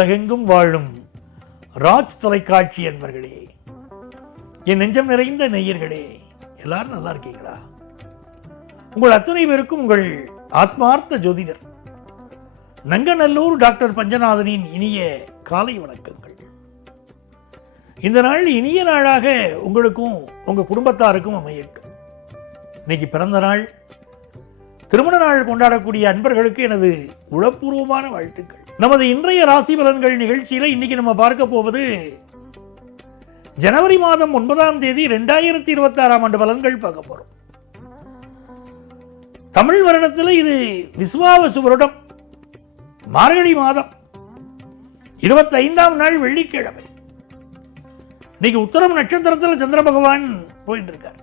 உலகெங்கும் வாழும் ராஜ் தொலைக்காட்சி என்பர்களே, என் நெஞ்சம் நிறைந்த நேயர்களே, எல்லாரும் நல்லா இருக்கீங்களா? உங்கள் அத்தனை பேருக்கும் உங்கள் ஆத்மார்த்த ஜோதிடர் நங்கநல்லூர் டாக்டர் பஞ்சநாதனின் இனிய காலை வணக்கங்கள். இந்த நாள் இனிய நாளாக உங்களுக்கும் உங்க குடும்பத்தாருக்கும் அமையட்டும். இன்னைக்கு பிறந்த நாள், திருமண நாள் கொண்டாடக்கூடிய அன்பர்களுக்கு எனது உளப்பூர்வமான வாழ்த்துக்கள். நமது இன்றைய ராசி பலன்கள் நிகழ்ச்சியில இன்னைக்கு நம்ம பார்க்க போவது ஜனவரி மாதம் 9ஆம் தேதி 2026ஆம் ஆண்டு பலன்கள் பார்க்க போறோம். தமிழ் வருடத்தில் இது விசுவாவசு வருடம், மார்கழி மாதம், 25ஆம் நாள் வெள்ளிக்கிழமை. இன்னைக்கு உத்தரம் நட்சத்திரத்தில் சந்திர பகவான் போயிட்டு இருக்கார்.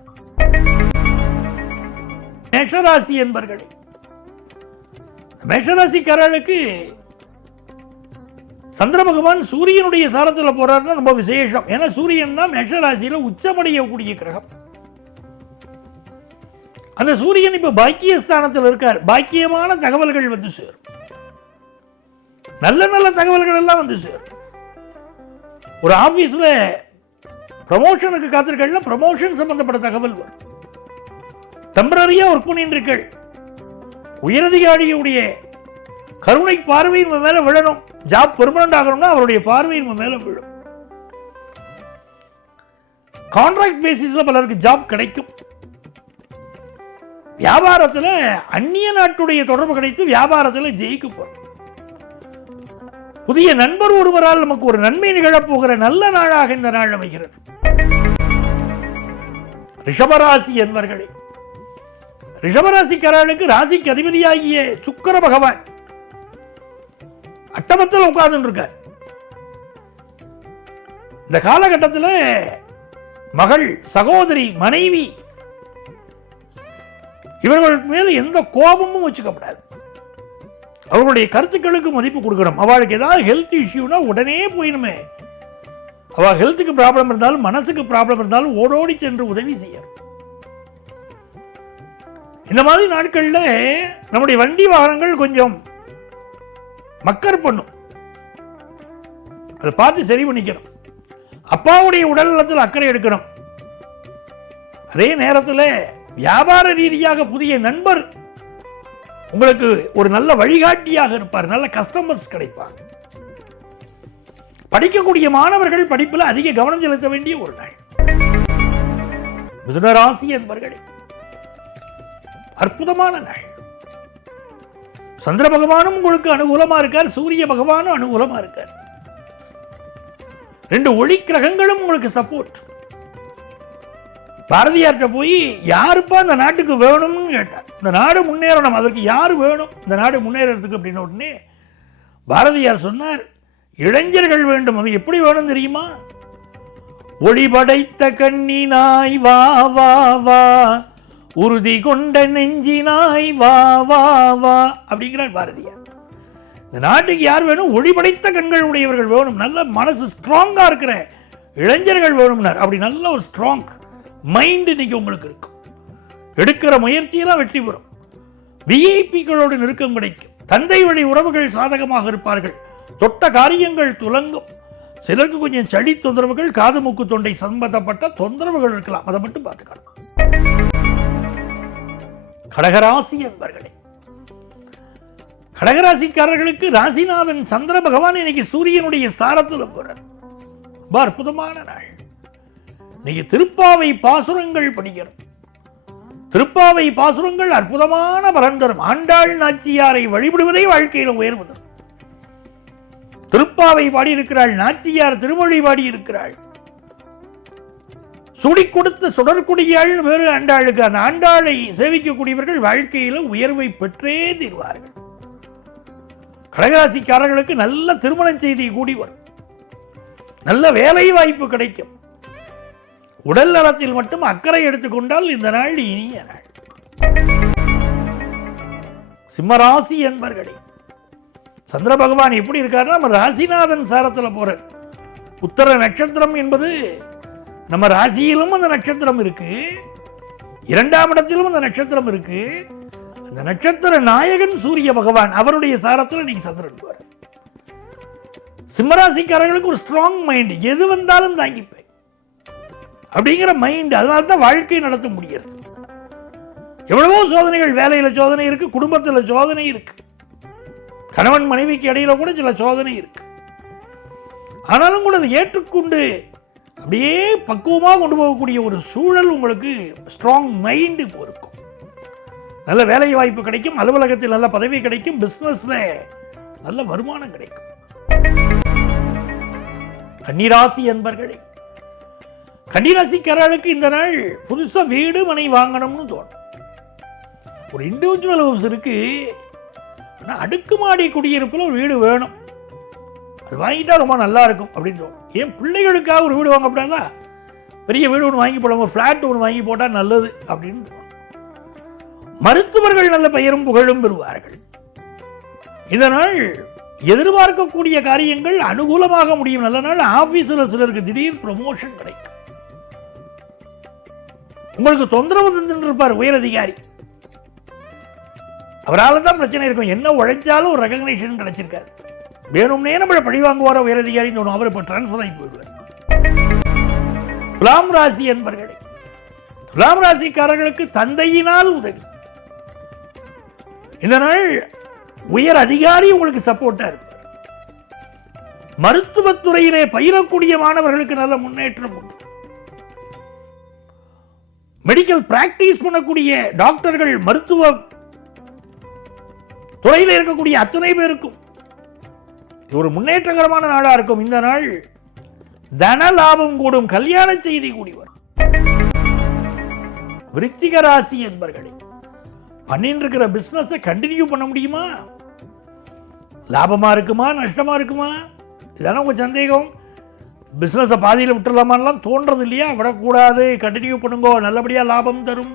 மேஷராசி என்பர்களே, மேஷராசிக்காரர்களுக்கு சந்திர பகவான் சூரியனுடைய சாரத்தில் போறாருன்னா ரொம்ப விசேஷம். ஏன்னா சூரியன் தான் மேஷராசியில உச்சமடையக்கூடிய கிரகம். அந்த சூரியன் இப்ப பாக்கியஸ்தானத்தில் இருக்கார். பாக்கியமான தகவல்கள் வந்து சேரும், நல்ல நல்ல தகவல்கள் எல்லாம் வந்து சேரும். ஒரு ஆபீஸ்ல ப்ரமோஷனுக்கு காத்திருக்கா, ப்ரமோஷன் சம்பந்தப்பட்ட தகவல் வரும். டெம்பரரியா ஒர்க் பண்ணிட்டு உயரதிகாரியுடைய கருணை பார்வை மேல விழணும். ஜாப் பெர்மனன்ட் ஆகணும்னா அவருடைய பார்வை மேல விழும். கான்ட்ராக்ட் பேசிஸ்ல பலருக்கு ஜாப் கிடைக்கும். வியாபாரத்தில் அந்நிய நாட்டுடைய தொடர்பு கிடைத்து வியாபாரத்தில் ஜெயிக்க போறோம். புதிய நண்பர் ஒருவரால் நமக்கு ஒரு நன்மை நிகழப்போகிற நல்ல நாளாக இந்த நாள் அமைகிறது. ரிஷபராசி என்பர்களே, ரிஷபராசிக்காரர்களுக்கு ராசிக்கு அதிபதியாகிய சுக்கிர பகவான் அட்டமத்தில் உட்கார்ந்து இருக்கார். இந்த காலகட்டத்தில் மகள், சகோதரி, மனைவி இவர்களுக்கு மேல எந்த கோபமும் வச்சுக்கப்படாது. அவர்களுடைய கருத்துக்களுக்கு மதிப்பு கொடுக்கணும். அவளுக்கு ஏதாவது ஹெல்த் இஷ்யூனா உடனே போயிடுமே. அவள் ஹெல்த்துக்கு ப்ராப்ளம் இருந்தாலும் மனசுக்கு ப்ராப்ளம் இருந்தாலும் ஓடோடி சென்று உதவி செய்யணும். இந்த மாதிரி நாட்கள்ல நம்முடைய வண்டி வாகனங்கள் கொஞ்சம் மக்கர் பண்ணும். அதை பார்த்து சரி பண்ணிக்கணும். அப்பாவுடைய உடல் நலத்தில் அக்கறை எடுக்கணும். அதே நேரத்தில் வியாபார ரீதியாக புதிய நண்பர் உங்களுக்கு ஒரு நல்ல வழிகாட்டியாக இருப்பார். நல்ல கஸ்டமர்ஸ் கிடைப்பாங்க. படிக்கக்கூடிய மாணவர்கள் படிப்பில் அதிக கவனம் செலுத்த வேண்டிய ஒரு நாள். மிதுன ராசி என்பர்களே, அற்புதமான நாள். சந்திர பகவானும் உங்களுக்கு அனுகூலமா இருக்கார், சூரிய பகவானும் அனுகூலமா இருக்கார். ரெண்டு ஒளி கிரகங்களும் உங்களுக்கு சப்போர்ட். பாரதியார்கிட்ட போய் யாருப்பா இந்த நாட்டுக்கு வேணும்னு கேட்டார். இந்த நாடு முன்னேறணும், அதற்கு யாரு வேணும் இந்த நாடு முன்னேறதுக்கு அப்படின்னு உடனே பாரதியார் சொன்னார், இளைஞர்கள் வேண்டும். அது எப்படி வேணும் தெரியுமா? ஒளி படைத்த கண்ணினாய் வா வா வா, உறுதி கொண்ட நெஞ்சினாய் வா வா வா அப்படிங்கிறார் பாரதியார். இந்த நாட்டுக்கு யார் வேணும்? ஒளி படைத்த கண்கள் உடையவர்கள் வேணும். நல்ல மனசு ஸ்ட்ராங்கா இருக்கிற இளைஞர்கள் வேணும்னார். அப்படி நல்ல ஒரு ஸ்ட்ராங் மைண்ட் இன்னைக்கு உங்களுக்கு இருக்கும். எடுக்கிற முயற்சியெல்லாம் வெற்றி பெறும். விஐபிகளோடு நெருக்கம் கிடைக்கும். தந்தை வழி உறவுகள் சாதகமாக இருப்பார்கள். தொட்ட காரியங்கள் துலங்கும். சிலருக்கு கொஞ்சம் சளி தொந்தரவுகள், காது மூக்கு தொண்டை சம்பந்தப்பட்ட தொந்தரவுகள் இருக்கலாம். அதை மட்டும் பார்த்துக்கலாம். கடகராசி என்பர்களே, கடகராசிக்காரர்களுக்கு ராசிநாதன் சந்திர பகவான் இன்னைக்கு சூரியனுடைய சாரத்தில் போறார். ரொம்ப அற்புதமான நாள். இன்னைக்கு திருப்பாவை பாசுரங்கள் படிக்கிறோம். திருப்பாவை பாசுரங்கள் அற்புதமான பலன் தரும். ஆண்டாள் நாச்சியாரை வழிபடுவதை வாழ்க்கையில் உயர்வது. திருப்பாவை பாடியிருக்கிறாள், நாச்சியார் திருமொழி பாடியிருக்கிறாள். சுடி கொடுத்த சுடற்குடியாள் வேறு ஆண்டாளுக்கு. அந்த ஆண்டாளை சேவிக்கக்கூடியவர்கள் வாழ்க்கையில் உயர்வை பெற்றே தீர்வார்கள். கடகராசிக்காரர்களுக்கு நல்ல திருமண செய்தி கூடி வரும். நல்ல வேலை வாய்ப்பு கிடைக்கும். உடல் நலத்தில் மட்டும் அக்கறை எடுத்துக்கொண்டால் இந்த நாள் இனிய நாள். சிம்மராசி என்பர்களே, சந்திர பகவான் எப்படி இருக்காருன்னா நம்ம ராசிநாதன் சாரத்தில் போறார். உத்தர நட்சத்திரம் என்பது நம்ம ராசியிலும் அந்த நட்சத்திரம் இருக்கு, 2ஆம் இடத்திலும் அந்த நட்சத்திரம் இருக்கு. அந்த நட்சத்திர நாயகன் சூரிய பகவான், அவருடைய சாரத்தில் இன்னைக்கு சந்திரன் வர. சிம்மராசிக்காரர்களுக்கு ஒரு ஸ்ட்ராங் மைண்ட், எது வந்தாலும் தாங்கிப்பேன் அப்படிங்கிற மைண்ட். அதனால தான் வாழ்க்கை நடத்த முடியாது. எவ்வளவோ சோதனைகள், வேலையில் சோதனை இருக்கு, குடும்பத்தில் சோதனை இருக்கு, கணவன் மனைவிக்கு இடையில கூட சில சோதனை இருக்கு. ஆனாலும் கூட அதை ஏற்றுக்கொண்டு அப்படியே பக்குவமாக கொண்டு போகக்கூடிய ஒரு சூழல் உங்களுக்கு ஸ்ட்ராங் மைண்டு இப்போ இருக்கும். நல்ல வேலை வாய்ப்பு கிடைக்கும், அலுவலகத்தில் நல்ல பதவி கிடைக்கும், பிஸ்னஸ்ல நல்ல வருமானம் கிடைக்கும். கன்னிராசி என்பர்களே, கன்னிராசிக்காரர்களுக்கு இந்த நாள் புதுசா வீடு மனை வாங்கணும்னு தோணும். ஒரு இண்டிவிஜுவல் ஹவுஸ் இருக்கு, ஆனால் அடுக்குமாடி குடியிருப்பில் ஒரு வீடு வேணும், அது வாங்கிட்டா ரொம்ப நல்லா இருக்கும் அப்படின்னு தோணும். ஏன் பிள்ளைகளுக்காக ஒரு வீடு வாங்கப்படாதா? பெரிய வீடு ஒன்று வாங்கி போடாம ஒரு ஃப்ளாட் ஒன்று வாங்கி போட்டால் நல்லது அப்படின்னு தோணும். மருத்துவர்கள் நல்ல பெயரும் புகழும் பெறுவார்கள். இதனால் எதிர்பார்க்கக்கூடிய காரியங்கள் அனுகூலமாக முடியும். நல்ல நாள். ஆபீஸில் சிலருக்கு திடீர் ப்ரமோஷன் கிடைக்கும். உங்களுக்கு தொந்தரவு தந்துருப்பார் உயர் அதிகாரி, அவரால் தான் பிரச்சனை இருக்கும். என்ன உழைச்சாலும் ஒரு ரெகக்னேஷன் கிடைச்சிருக்காரு, வேணும்னே நம்மளை பழி வாங்குவார உயர் அதிகாரி தோணும். அவர் இப்போ டிரான்ஸ்பர் ஆகி போயிடுவார். துலாம் ராசி என்பர்களே, துலாம் ராசிக்காரர்களுக்கு தந்தையினால் உதவி. இந்த நாள் உயர் அதிகாரி உங்களுக்கு சப்போர்ட்டா இருப்பார். மருத்துவத்துறையிலே பயிலக்கூடிய மாணவர்களுக்கு நல்ல முன்னேற்றம் உண்டு. மெடிக்கல் பிராக்டிஸ் பண்ணக்கூடிய டாக்டர்கள், மருத்துவ துறையில் இருக்கக்கூடிய அத்தனை பேருக்கும் ஒரு முன்னேற்றகரமான நாளா இருக்கும். இந்த நாள் தன லாபம் கூடும், கல்யாண செய்தி கூடி வரும். விருச்சிக ராசி என்பர்களே, பண்ணிட்டு இருக்கிற பிசினஸ் கண்டினியூ பண்ண முடியுமா? லாபமா இருக்குமா நஷ்டமா இருக்குமா? இதான உங்க சந்தேகம். பிசினஸை பாதியில் விட்டுடலாமான்லாம் தோன்றது இல்லையா? விடக்கூடாது, கண்டினியூ பண்ணுங்க, நல்லபடியா லாபம் தரும்.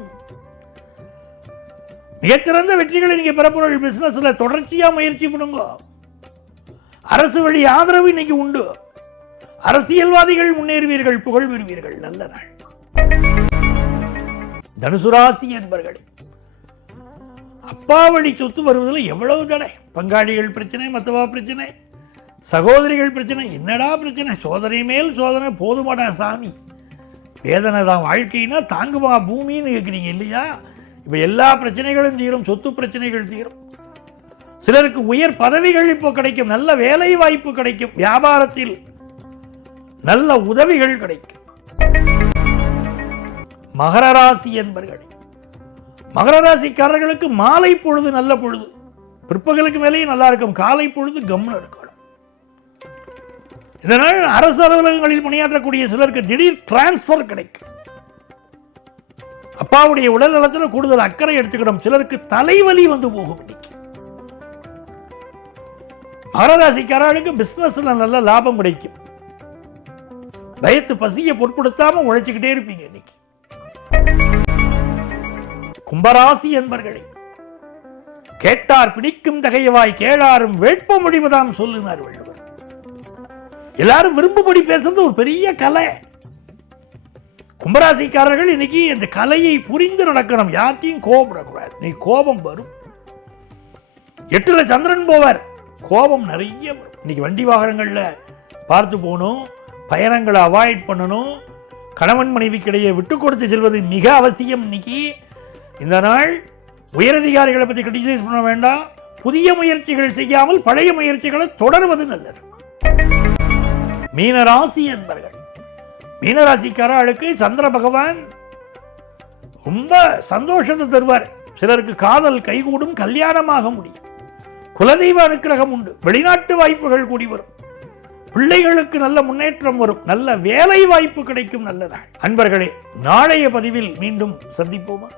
மிகச்சிறந்த வெற்றிகளை நீங்க பெறப்போற பிசினஸ்ல தொடர்ச்சியா முயற்சி பண்ணுங்க. அரசு வழி ஆதரவு இன்னைக்கு உண்டு. அரசியல்வாதிகள் முன்னேறுவீர்கள், புகழ் பெறுவீர்கள். நல்ல நாள். தனுசு ராசி என்பர்களே, அப்பா வழி சொத்து வருவதில் எவ்வளவு தடை. பங்காளிகள் பிரச்சனை, மத்தவா பிரச்சனை, சகோதரிகள் பிரச்சனை, என்னடா பிரச்சனை, சோதனை மேல் சோதனை, போதுமாடா சாமி, வேதனை தான் வாழ்க்கைனா தாங்குமா பூமின்னு கேட்குறீங்க இல்லையா? இப்போ எல்லா பிரச்சனைகளும் தீரும், சொத்து பிரச்சனைகள் தீரும். சிலருக்கு உயர் பதவிகள் இப்போ கிடைக்கும், நல்ல வேலை வாய்ப்பு கிடைக்கும், வியாபாரத்தில் நல்ல உதவிகள் கிடைக்கும். மகர ராசி என்பர்களே, மகர ராசிக்காரர்களுக்கு மாலை பொழுது நல்ல பொழுது, பிற்பகலுக்கு மேலேயும் நல்லா இருக்கும், காலை பொழுது கம்னு இருக்கணும். இதனால் அரசு அலுவலகங்களில் பணியாற்றக்கூடிய சிலருக்கு திடீர் டிரான்ஸ்பர் கிடைக்கும். அப்பாவுடைய உடல் நலத்தில் கூடுதல் அக்கறை எடுத்துக்கிடும். சிலருக்கு தலைவலி வந்து போகும். மகர ராசிக்காரர்களுக்கு பிசினஸ்ல நல்ல லாபம் கிடைக்கும். பயத்து பசியை பொருட்படுத்தாம உழைச்சுக்கிட்டே இருப்பீங்க இன்னைக்கு. கும்பராசி என்பர்களே, கேட்டார் பிடிக்கும் தகையவாய் கேளாரும் வேட்ப முடிவதாம் சொல்லுனார் வள்ளுவர். எல்லாரும் விரும்பும்படி பேசுறது ஒரு பெரிய கலை. கும்பராசிக்காரர்கள் இன்னைக்கு இந்த கலையை புரிந்து நடக்கணும். யார்த்தையும் கோபப்படக்கூடாது. இன்னைக்கு கோபம் வரும். 8ல் சந்திரன் போவார், கோபம் நிறைய வரும். இன்னைக்கு வண்டி வாகனங்கள்ல பார்த்து போகணும், பயணங்களை அவாய்ட் பண்ணணும், கணவன் மனைவிக்கிடையே விட்டு கொடுத்து செல்வது மிக அவசியம். இன்னைக்கு இந்த நாள் உயரதிகாரிகளை பற்றி கிரிட்டிசைஸ் பண்ண வேண்டாம். புதிய முயற்சிகள் செய்யாமல் பழைய முயற்சிகளை தொடர்வது நல்லது. மீனராசி என்பர்கள், மீனராசிக்காரர்களுக்கு சந்திர பகவான் ரொம்ப சந்தோஷத்தை தருவார். சிலருக்கு காதல் கைகூடும், கல்யாணமாக முடியும், குலதெய்வ அனுக்கிரகம் உண்டு, வெளிநாட்டு வாய்ப்புகள் கூடி வரும், பிள்ளைகளுக்கு நல்ல முன்னேற்றம் வரும், நல்ல வேலை வாய்ப்பு கிடைக்கும். நல்ல நாள். அன்பர்களே, நாளைய பதிவில் மீண்டும் சந்திப்போமா?